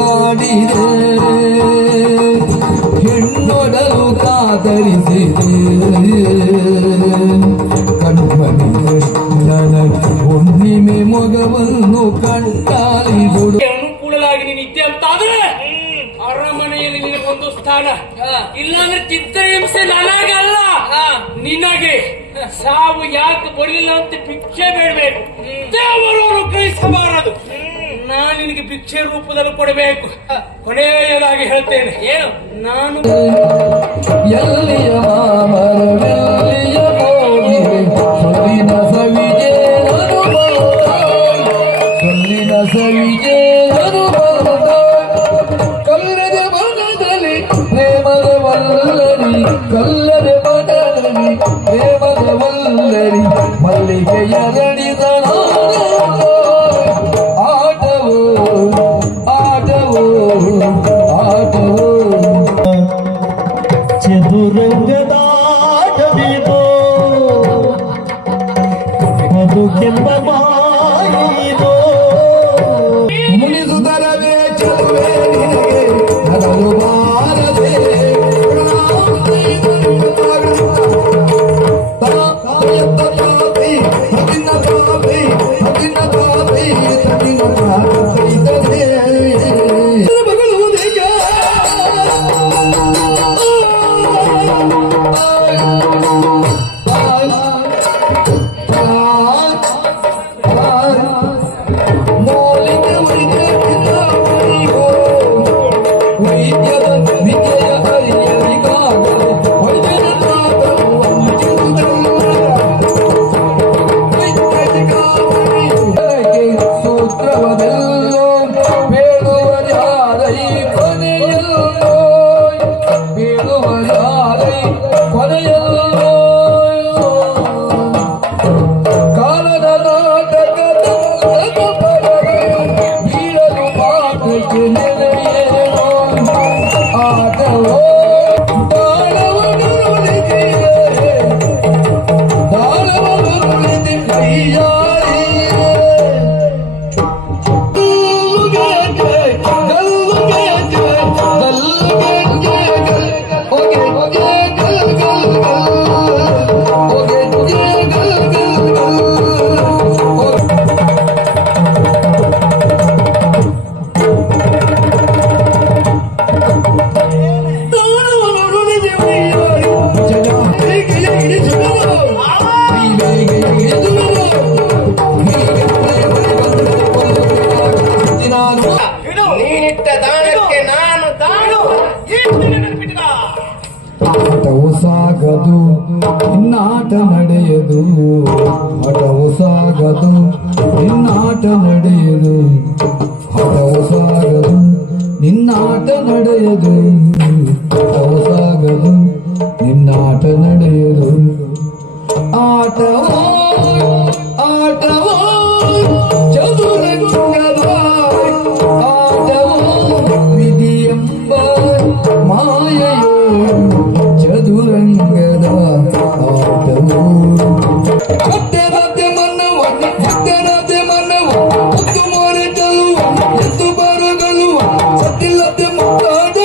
ಕಾಡಿದೆ ಹೆಣ್ಣೊಡಲು ಕಾತರಿಸಿದೆ ಕಣ್ಮಣಿ ಕೃಷ್ಣನ ಹುಣ್ಣಿಮೆ ಮೊಗವನ್ನು ಕಂಡಾಲಿದುಡು ಅನುಕೂಲವಾಗಿ ನೀನು ಇದ್ದೆ ಅಂತಾದ್ರೆ ಅರಮನೆಯಲ್ಲಿ ನಿನಗೊಂದು ಸ್ಥಾನ, ಇಲ್ಲಾಂದ್ರೆ ಚಿತ್ರಹಿಂಸೆ ನನಗಲ್ಲ ನಿನಗೆ. ಸಾವು ಯಾಕೆ ಬರಲಿಲ್ಲ ಅಂತ ಭಿಕ್ಷೆ ಬೇಡಬೇಕು, ದೇವರು ಗ್ರಹಿಸಬಾರದು. ನಾನು ನಿನಗೆ ಭಿಕ್ಷೆ ರೂಪದಲ್ಲಿ ಕೊಡಬೇಕು. ಕೊನೆಯದಾಗಿ ಹೇಳ್ತೇನೆ, ಏನು ನಾನು ಎಲ್ಲಿಯ ಮರವೆಲ್ಲಿಯ ಹೋಗಿವೆ ಸೊಲ್ಲಿನ ಸವಿಜೆ ಸೊಲ್ಲಿನ ಸವಿಜೆ ಕಲ್ಲದ ಮನದಲ್ಲಿ ಪ್ರೇಮದ ವಲ್ಲರಿ ಕಲ್ಲದ ಮನದಲ್ಲಿ ಪ್ರೇಮದ ವಲ್ಲರಿ ಮಲ್ಲಿಗೆಯ ರಣಿದ ಆಟವೋ ಆಟವೋ ಆಟವೋ ಚದುರಂಗದಾಟವಿದೋ ಬದುಕೆಂಬ ಮಾಯಿದೋ ಮುನಿಸುತ್ತರವೇ ಚಲುವೆ ನಿನಗೆ ನಗಲು ಬಾರದೆ ನೀನಿಟ್ಟ ದಾನಕ್ಕೆ ನಾನು ತಾನು ಹಠವು ಸಾಗದು ಇನ್ನಾಟ ನಡೆಯದು ಹಠವು ಸಾಗದು ನಿನ್ನಾಟ ನಡೆಯದು ಹಠವು ಸಾಗದು ನಿನ್ನಾಟ ನಡೆಯದು ಹಠವು ಸಾಗದು ನಿನ್ನಾಟ ನಡೆಯದು ಆಟವೋ ಆಟವೋ ಚದುರಂಗದ ಆಟವೋ ವಿಧಿಯೆಂಬ ಮಾಯೆಯೋ ಚದುರಂಗದ ಆಟವೋ ಸತ್ಯನಾದ್ಯ ಮನ್ನವ ಸತ್ಯನಾದ್ಯ ಮನ್ನವ ಮುತ್ತು ಮೋರೆ ಚಲುವ ಎತ್ತು ಬರಗಲುವ ಸತ್ತಿಲ್ಲದೆ ಮುತ್ತಾಡ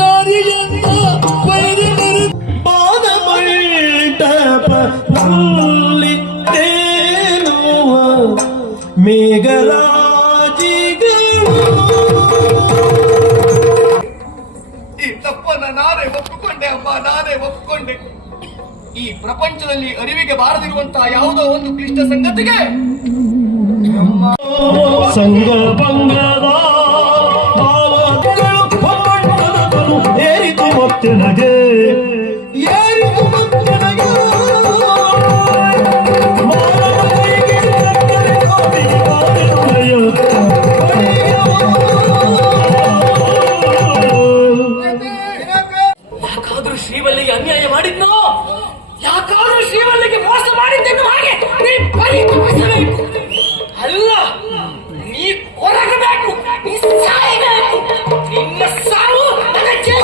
ನಾರಿಯಂತ ವೈರಿ ಮರು ಬಾದ ಮಂಟಪದಲ್ಲಿದ್ದೇನುವ ಮೇಘರಾಜಿಗಳು ಈ ತಪ್ಪನ್ನ ನಾನೇ ಒಪ್ಪಿಕೊಂಡೆ ಅಮ್ಮ, ನಾನೇ ಒಪ್ಪಿಕೊಂಡೆ. ಈ ಪ್ರಪಂಚದಲ್ಲಿ ಅರಿವಿಗೆ ಬಾರದಿರುವಂತಹ ಯಾವುದೋ ಒಂದು ಕ್ಲಿಷ್ಟ ಸಂಗತಿಗೆ ಸಂಗ ಭಂಗದ ಭಾವಗಳು ಪಟ್ಟಣದವರು ಏರಿತು ಮತ್ತೆ ನಗೆ ಏರಿತು ಮತ್ತೆ ನಗೆ ಯಾಕಾದ್ರೂ ಶ್ರೀವಲ್ಲಿಗೆ ಅನ್ಯಾಯ ಮಾಡಿದ್ನೋ, ಯಾಕಾದ್ರೂ ಶ್ರೀವಲ್ಲಿಗೆ ಮೋಸ ಮಾಡಿದ್ದನ್ನು ಹಾಗೆ ನೀ ಪರಿತಪಿಸಬೇಕು. ಅಲ್ಲ, ನೀ ಹೊರಗಬೇಕು, ನೀ ಸಾಯಬೇಕು. ನಿನ್ನ ಸಾವು ನನಗೆ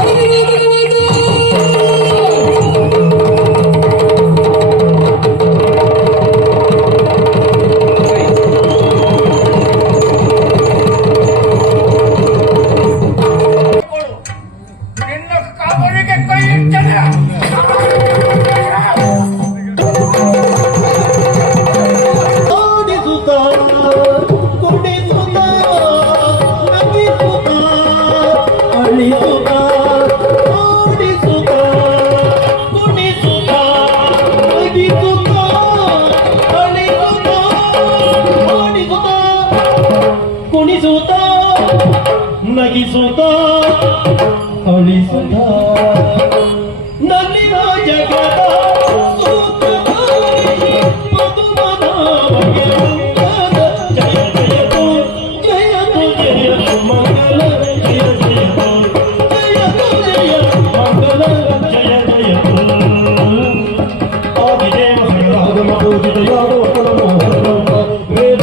ನಿನ್ನ ಕಾವಲಿಗೆ ಕೈ ಇಟ್ಟರೆ ಆಡಿಸುತ್ತ ಕುಣಿಸುತ್ತ ನಗಿಸುತ್ತ ಅಳಿಸುತ್ತ ಆಡಿಸುತ್ತ ಕುಣಿಸುತ್ತ ನಗಿಸುತ್ತ ಅಳಿಸುತ್ತ ಆಡಿಸುತ್ತ ಕುಣಿಸುತ್ತ ನಗಿಸುತ್ತ ಅಳಿಸುತ್ತ ನಲ್ಲಿನ ಜಗದ ಸೂತ್ರಧಾರಿ ಮಧುಮದ ಭಗವಂತನ ಜಯ ಜಯತು ಜಯತು ಜಯತು ಮಂಗಲ ಜಯ ಜಯತು ಜಯತು ಜಯ ಮಂಗಲ ಜಯ ಜಯತು ಆದಿದೇವ ಸಂಗ್ರಾಮ ಬೋಧಿತ ಯಾದವ ಪರಮೋಹನ ವೇದ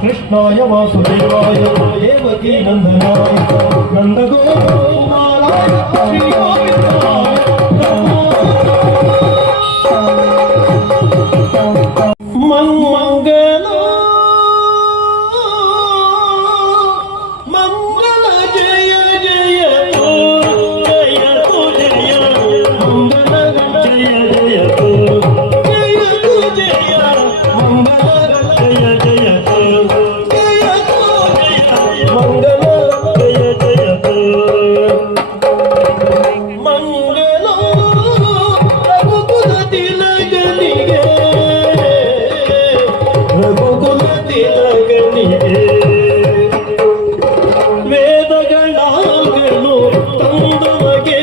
ಕೃಷ್ಣಾಯ ವಾಸುದೇವಾಯ ದೇವಕೀ ನಂದನಾಯ ನಂದಗೋಪಾಲಾಯ ಶ್ರೀಗೋವಿಂದಾಯ ಮಂಗಲ ಮಂಗಲ ಜಯ ಜಯ ಜಯ ಜಯ ಮಂಗಲ ಜಯ ಜಯ ಜಯ ಜಯ ಮಂಗಲ ಜಯ ಜಯ ಮಂಗಲ ಜಯ ಜಯ ಮಂಗಲ ರಘುಕುಲ ತಿಲಕನಿಗೆ ರಘುಕುಲ ತಿಲಕನಿಗೆ ವೇದಗಳಾಗಲು ತಂದವಗೆ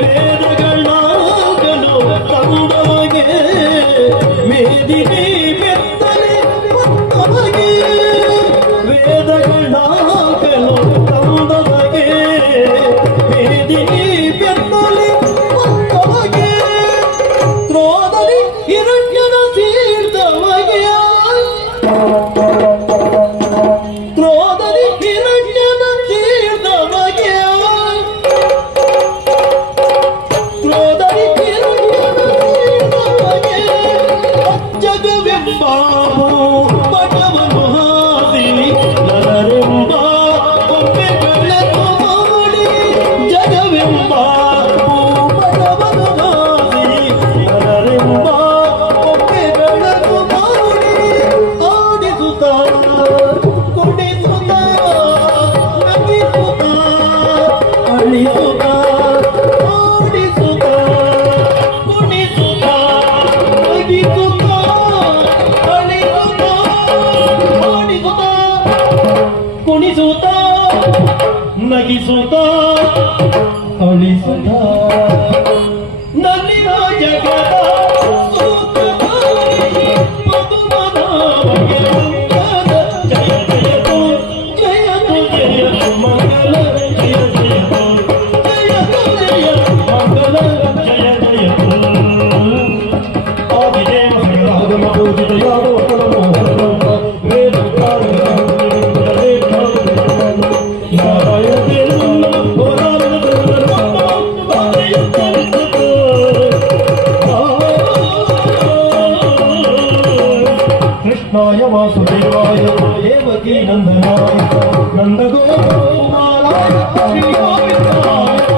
ವೇದಗಳಾಗಲು ತಂದವಗೆ ಮೇದಿನಿ ಬೆತ್ತಲೆ ಬಂದವಗೆ ವೇದಗಳಾಗಲು ತಂದವಗೆ ಮೇದಿನಿ ಬೆತ್ತಲೆ ಬಂದವಗೆ ಕ್ರೋಧಲಿ ಹಿರಣ್ಯನ ತೀರ್ಥವಗೆ ಕ್ರೋಧಲಿ ಹಿರಣ್ಯನ ತೀರ್ಥವಗೆ ಕ್ರೋಧಲಿ ಹಿರಣ್ಯನ ತೀರ್ಥವಗೆ ಜಗವೆಂಬಾವು ಪಟವನು ಹಾಸಿ ನರರೆಂಬ ಕೊಂಬೆಗಳನ್ನು ಮಾಡಿ ಜಗವೆಂಬಾವು ಪಟವನು ಹಾಸಿ ನರರೆಂಬ ಕೊಂಬೆಗಳನ್ನು ಮಾಡಿ ಆಡಿಸುತ್ತ ಕುಣಿಸುತ್ತ ನಗಿಸುತ್ತ ಅಳಿಸುತ್ತ ಆಡಿಸುತ್ತ ಕುಣಿಸುತ್ತ ನಗಿಸುತ್ತ ಅಳಿಸುತ್ತ ಆಡಿಸುತ್ತ ಕುಣಿಸುತ್ತ ನಗಿಸುತ್ತ ಅಳಿಸುತ್ತ ನಲ್ಲಿನ ಜಗದ ಸೂತ್ರಧಾರಿ ಮಧುಮದ ಭಗವಂತನ ಜಯ ಜಯತು ಜಯತು ಜಯತು ಮಂಗಲ ಜಯ ಜಯತು ಜಯತು ಜಯ ಮಂಗಲ ಜಯ ಜಯತು ಆದಿದೇವ ಸಂಗ್ರಾಮ ಬೋಧಿತ ಯಾದವ ಪರಮೋಹನ ವೇದ ನಾರಾಯಣ ಕೃಷ್ಣಾಯ ವಾಸುದೇವಾಯ ದೇವಕೀ ನಂದನಾಯ ನಂದಗೋಪಾಲಾಯ ಶ್ರೀ ಗೋವಿಂದಾಯ